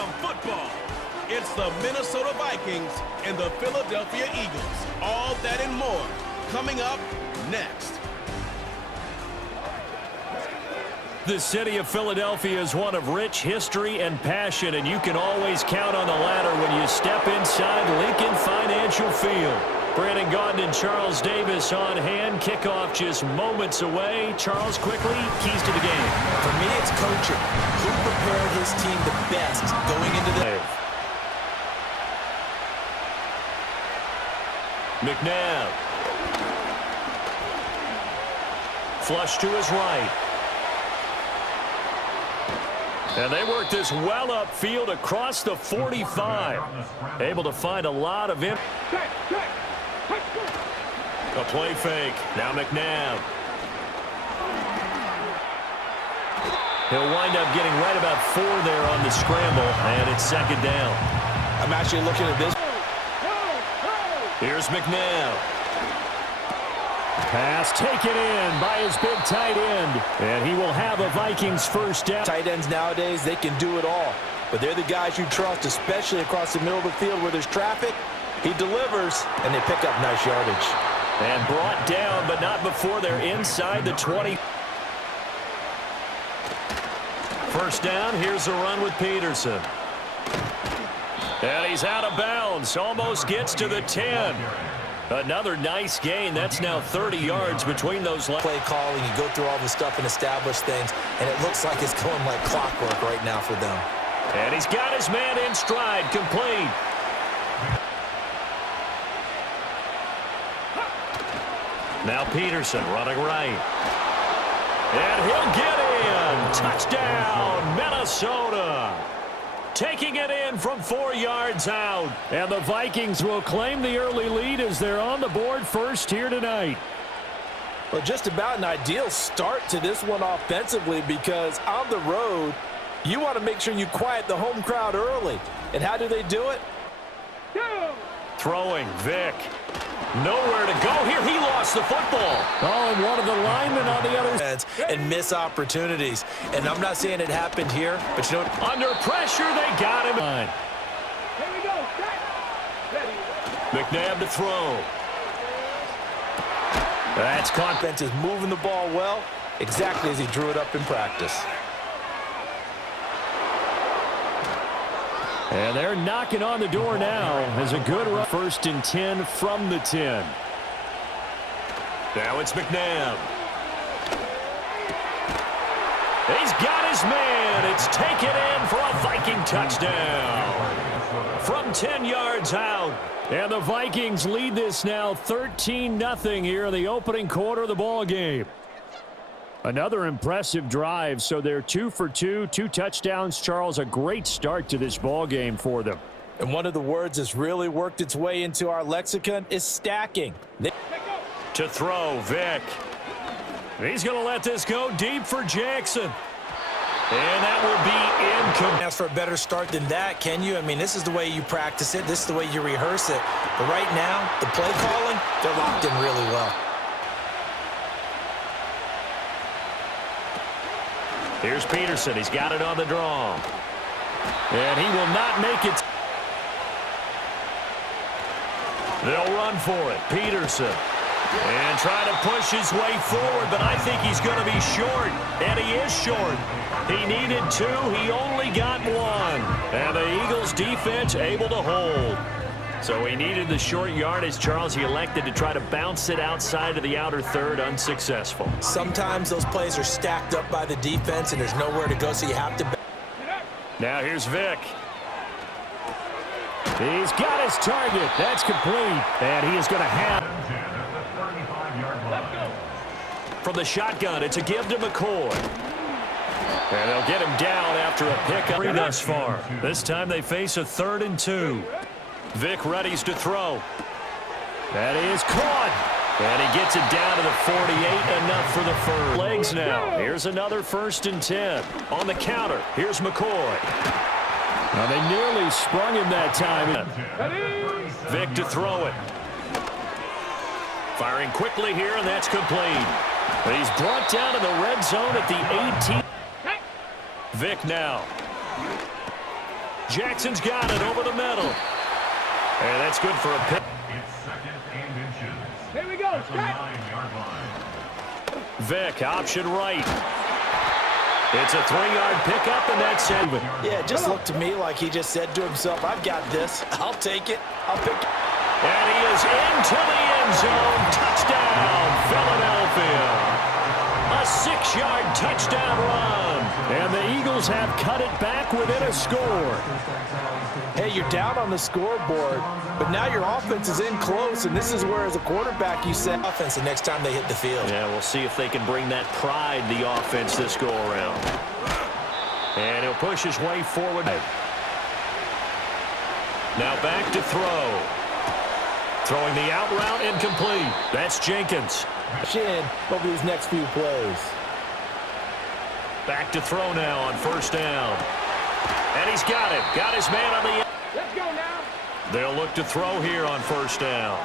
some football. It's the Minnesota Vikings and the Philadelphia Eagles. All that and more coming up next. The city of Philadelphia is one of rich history and passion, and you can always count on the ladder when you step inside Lincoln Financial Field. Brandon Gaudin and Charles Davis on hand. Kickoff just moments away. Charles, quickly, keys to the game. For me, it's coaching. Who prepared his team the best going into the... Mcnabb. Flush to his right. And they work this well upfield across the 45. Able to find a lot of... A play fake. Now McNabb. He'll wind up getting right about 4 there on the scramble, and it's second down. I'm actually looking at this. Here's McNabb. Pass taken in by his big tight end, and he will have a Vikings first down. Tight ends nowadays, they can do it all, but they're the guys you trust, especially across the middle of the field where there's traffic. He delivers, and they pick up nice yardage. And brought down, but not before they're inside the 20. First down, here's a run with Peterson. And he's out of bounds, almost gets to the 10. Another nice gain. That's now 30 yards between those. Play calling, you go through all the stuff and establish things, and it looks like it's going like clockwork right now for them. And he's got his man in stride, complete. Now Peterson running right. And he'll get in. Touchdown, Minnesota. Taking it in from 4 yards out. And the Vikings will claim the early lead as they're on the board first here tonight. Well, just about an ideal start to this one offensively, because on the road, you want to make sure you quiet the home crowd early. And how do they do it? Throwing, Vick. Nowhere to go here. He lost the football. Oh, and one of the linemen on the other side. And miss opportunities. And I'm not saying it happened here, but you know what? Under pressure, they got him. Here we go. Mcnabb to throw. That's caught. Defense is moving the ball well, exactly as he drew it up in practice. And they're knocking on the door now as a good run. First and 10 from the 10. Now it's McNabb. He's got his man. It's taken in for a Viking touchdown. From 10 yards out. And the Vikings lead this now 13-0 here in the opening quarter of the ball game. Another impressive drive, so they're 2 for 2, 2 touchdowns. Charles, a great start to this ball game for them. And one of the words that's really worked its way into our lexicon is stacking. To throw, Vick. He's going to let this go deep for Jackson. And that will be incomplete. Ask for a better start than that, can you? I mean, this is the way you practice it. This is the way you rehearse it. But right now, the play calling, they're locked in really well. Here's Peterson. He's got it on the draw. And he will not make it. They'll run for it. Peterson. And try to push his way forward, but I think he's going to be short. And he is short. He needed 2. He only got 1. And the Eagles defense able to hold. So he needed the short yardage, Charles. He elected to try to bounce it outside of the outer third, unsuccessful. Sometimes those plays are stacked up by the defense and there's nowhere to go, so you have to. Now here's Vick. He's got his target. That's complete. And he is going to have. From the shotgun, it's a give to McCoy. And they'll get him down after a pickup thus far. This time they face a 3rd and 2. Vick readies to throw. That is caught. And he gets it down to the 48, enough for the first. Legs now. Here's another 1st and 10. On the counter, here's McCoy. Now they nearly sprung him that time. Vick to throw it. Firing quickly here, and that's complete. But he's brought down in the red zone at the 18. Vick now. Jackson's got it over the middle. And that's good for a pick. Here we go. Vick, option right. It's a 3-yard pickup, and that's it. Yeah, it just looked to me like he just said to himself, I've got this. I'll take it. I'll pick it. And he is into the end zone. Touchdown, Philadelphia. A 6-yard touchdown run. And the Eagles have cut it back within a score. Hey, you're down on the scoreboard, but now your offense is in close, and this is where, as a quarterback, you set offense the next time they hit the field. Yeah, we'll see if they can bring that pride, the offense, this go-around. And he'll push his way forward. Now back to throw. Throwing the out route incomplete. That's Jenkins. Shin over these next few plays. Back to throw now on first down. And he's got it. Got his man on the... Let's go now. They'll look to throw here on first down.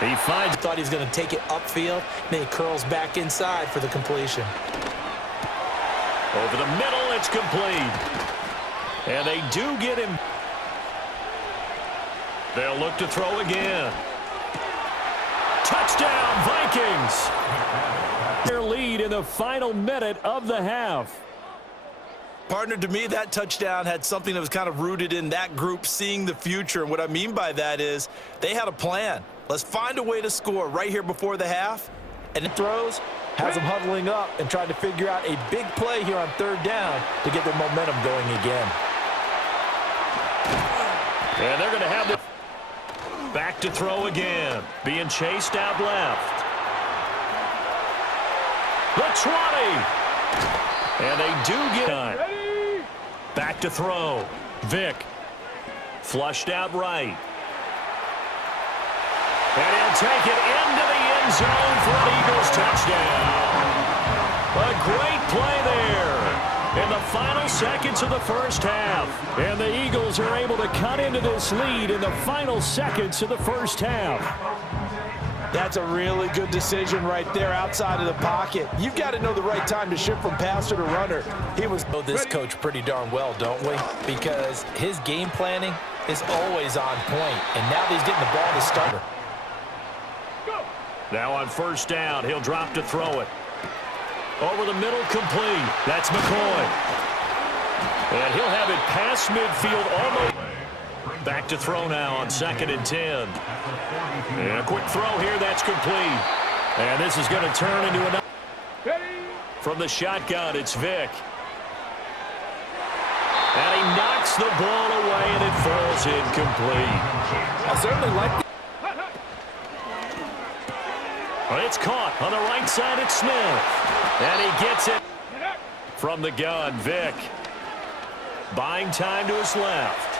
He finds... Thought he was going to take it upfield, then he curls back inside for the completion. Over the middle, it's complete. And they do get him. They'll look to throw again. Touchdown, Vikings! Their lead in the final minute of the half. Partner, to me, that touchdown had something that was kind of rooted in that group seeing the future. And what I mean by that is they had a plan. Let's find a way to score right here before the half. And it throws, has them huddling up and trying to figure out a big play here on third down to get their momentum going again. And they're going to have the... Back to throw again. Being chased out left. The 20. And they do get time. Back to throw. Vick. Flushed out right. And he'll take it into the end zone for an Eagles touchdown. A great play there in the final seconds of the first half. And the Eagles are able to cut into this lead in the final seconds of the first half. That's a really good decision right there outside of the pocket. You've got to know the right time to shift from passer to runner. He was know this coach pretty darn well, don't we? Because his game planning is always on point, and now that he's getting the ball to starter. Now on first down, he'll drop to throw it. Over the middle, complete. That's McCoy. And he'll have it past midfield almost. Back to throw now on 2nd and 10. And a quick throw here, that's complete. And this is going to turn into another. From the shotgun, it's Vick. And he knocks the ball away, and it falls incomplete. I certainly like it. But it's caught on the right side at Smith. And he gets it from the gun, Vick. Buying time to his left.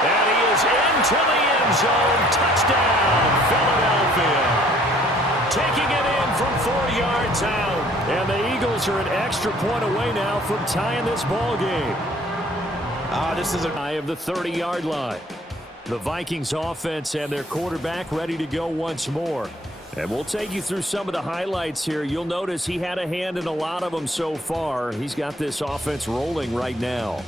And he is into the end zone. Touchdown, Philadelphia. Taking it in from 4 yards out. And the Eagles are an extra point away now from tying this ball game. This is a high of the 30-yard line. The Vikings offense and their quarterback ready to go once more. And we'll take you through some of the highlights here. You'll notice he had a hand in a lot of them so far. He's got this offense rolling right now.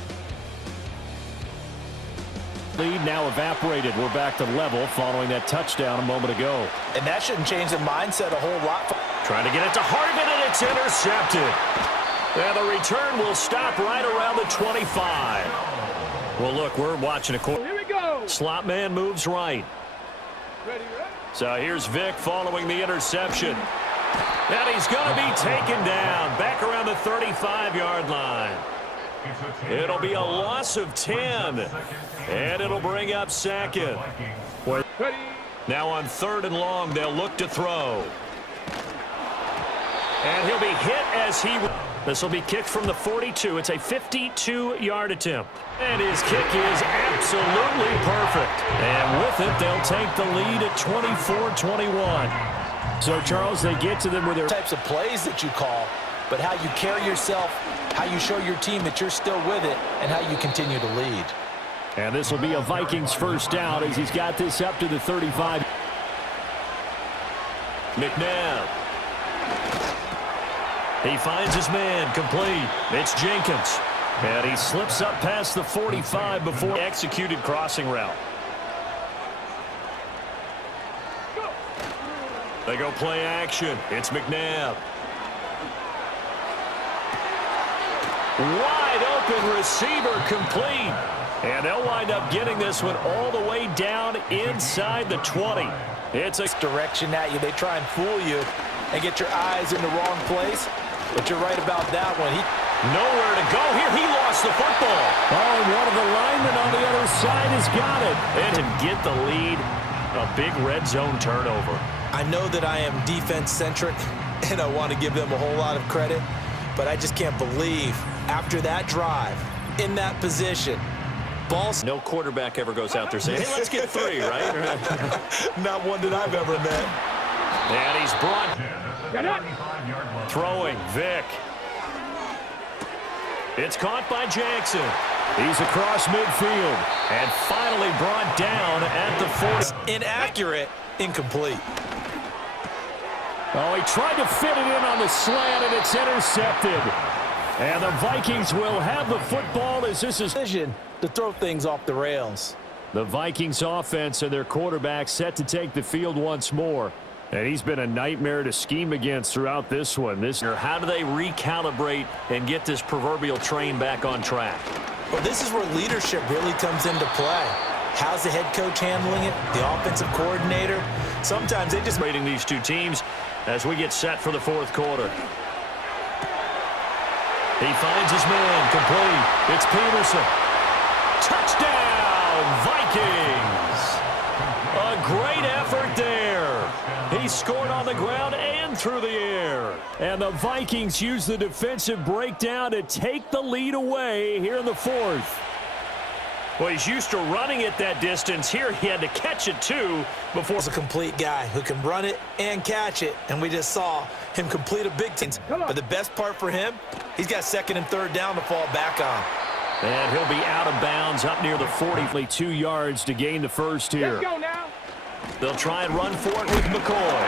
Lead now evaporated. We're back to level following that touchdown a moment ago. And that shouldn't change the mindset a whole lot. Trying to get it to Harvin, and it's intercepted. And the return will stop right around the 25. Well, look, we're watching a quarter. Here we go. Slot man moves right. Ready? So here's Vick following the interception. And he's going to be taken down back around the 35-yard line. It'll be a loss of 10. And it'll bring up 2nd. Now on 3rd and long, they'll look to throw. And he'll be hit as he... This will be kicked from the 42. It's a 52-yard attempt. And his kick is absolutely perfect. And with it, they'll take the lead at 24-21. So, Charles, they get to them with their types of plays that you call, but how you carry yourself, how you show your team that you're still with it, and how you continue to lead. And this will be a Vikings first down as he's got this up to the 35. Mcnabb. He finds his man complete. It's Jenkins. And he slips up past the 45 before executed crossing route. They go play action. It's Mcnabb. Wide open receiver complete. And they'll wind up getting this one all the way down inside the 20. It's a direction at you. They try and fool you and get your eyes in the wrong place. But you're right about that one. Nowhere to go here. He lost the football. Oh, and one of the linemen on the other side has got it. And to get the lead, a big red zone turnover. I know that I am defense-centric, and I want to give them a whole lot of credit, but I just can't believe after that drive, in that position, no quarterback ever goes out there saying, hey, let's get 3, right? Not one that I've ever met. And he's brought. Throwing, Vick. It's caught by Jackson. He's across midfield. And finally brought down at the 40. Inaccurate, incomplete. Oh, he tried to fit it in on the slant, and it's intercepted. And the Vikings will have the football as this is Decision to throw things off the rails. the Vikings offense and their quarterback set to take the field once more. And he's been a nightmare to scheme against throughout this one. How do they recalibrate and get this proverbial train back on track? Well, this is where leadership really comes into play. How's the head coach handling it? The offensive coordinator? Sometimes they just rating these two teams as we get set for the fourth quarter. He finds his man, complete. It's Peterson. Touchdown, Vikings! A great effort there. He scored on the ground and through the air. And the Vikings use the defensive breakdown to take the lead away here in the fourth. Well, he's used to running it that distance. Here he had to catch it, too, before. He's a complete guy who can run it and catch it, and we just saw him complete a big thing. But the best part for him, he's got second and third down to fall back on. And he'll be out of bounds up near the 40. 2 yards to gain the first here. Let's go now. They'll try and run for it with McCoy.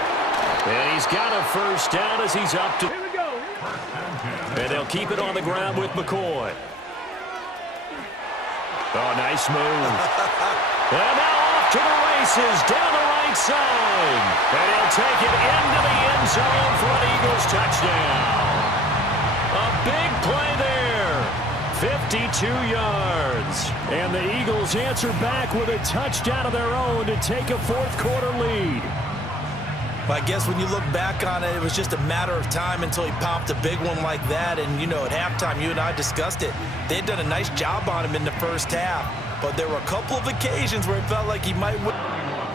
And he's got a first down as he's up to. Here we go. And they'll keep it on the ground with McCoy. Oh, nice move. And now off to the races down the right side. And he'll take it into the end zone for an Eagles touchdown. A big play there. 52 yards. And the Eagles answer back with a touchdown of their own to take a fourth quarter lead. But I guess when you look back on it, it was just a matter of time until he popped a big one like that. And, you know, at halftime, you and I discussed it. They had done a nice job on him in the first half. But there were a couple of occasions where it felt like he might win.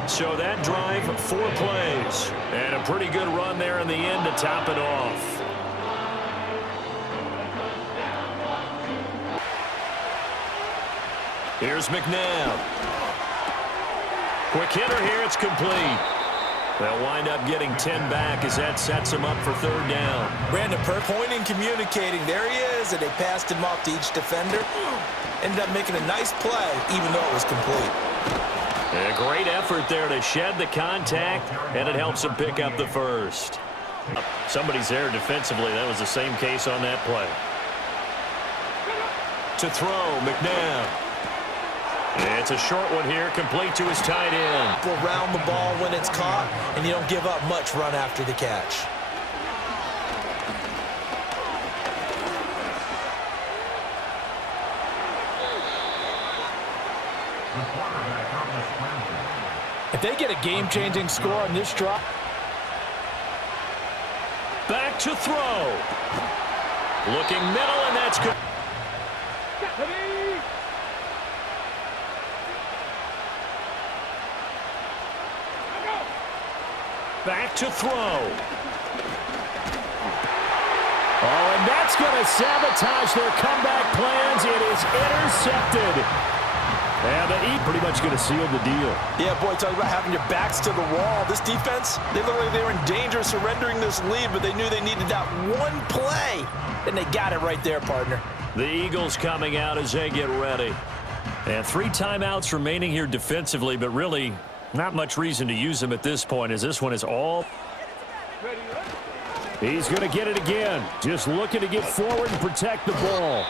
So that drive, 4 plays. And a pretty good run there in the end to top it off. Here's Mcnabb. Quick hitter here, it's complete. They'll wind up getting 10 back as that sets him up for third down. Brandon pointing, communicating. There he is, and they passed him off to each defender. Ended up making a nice play, even though it was complete. A great effort there to shed the contact, and it helps him pick up the first. Somebody's there defensively. That was the same case on that play. To throw, Mcnabb. It's a short one here, complete to his tight end. Go around the ball when it's caught, and you don't give up much run after the catch. If they get a game-changing score on this drive. Back to throw. Looking middle, and that's good. Back to throw. Oh, and that's going to sabotage their comeback plans. It is intercepted. And the E pretty much going to seal the deal. Yeah, boy, talking about having your backs to the wall. This defense, they look like they were in danger of surrendering this lead, but they knew they needed that one play, and they got it right there, partner. The Eagles coming out as they get ready. And 3 timeouts remaining here defensively, but really not much reason to use them at this point, as this one is all. He's going to get it again. Just looking to get forward and protect the ball.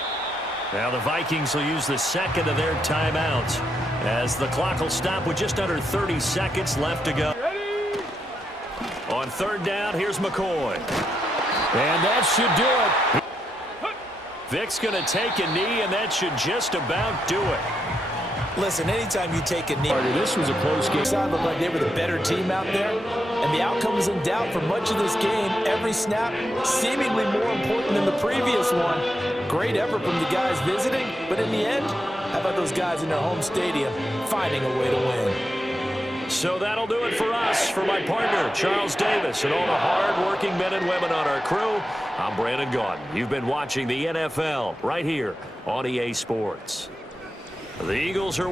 Now the Vikings will use the second of their timeouts as the clock will stop with just under 30 seconds left to go. Ready? On third down, here's McCoy. And that should do it. Vick's going to take a knee, and that should just about do it. Listen, anytime you take a knee, This was a close game. side looked like they were the better team out there, and the outcome was in doubt for much of this game. Every snap seemingly more important than the previous one. Great effort from the guys visiting, but in the end, how about those guys in their home stadium finding a way to win? So that'll do it for us. For my partner, Charles Davis, and all the hard-working men and women on our crew, I'm Brandon Gaudin. You've been watching the NFL right here on EA Sports. The Eagles are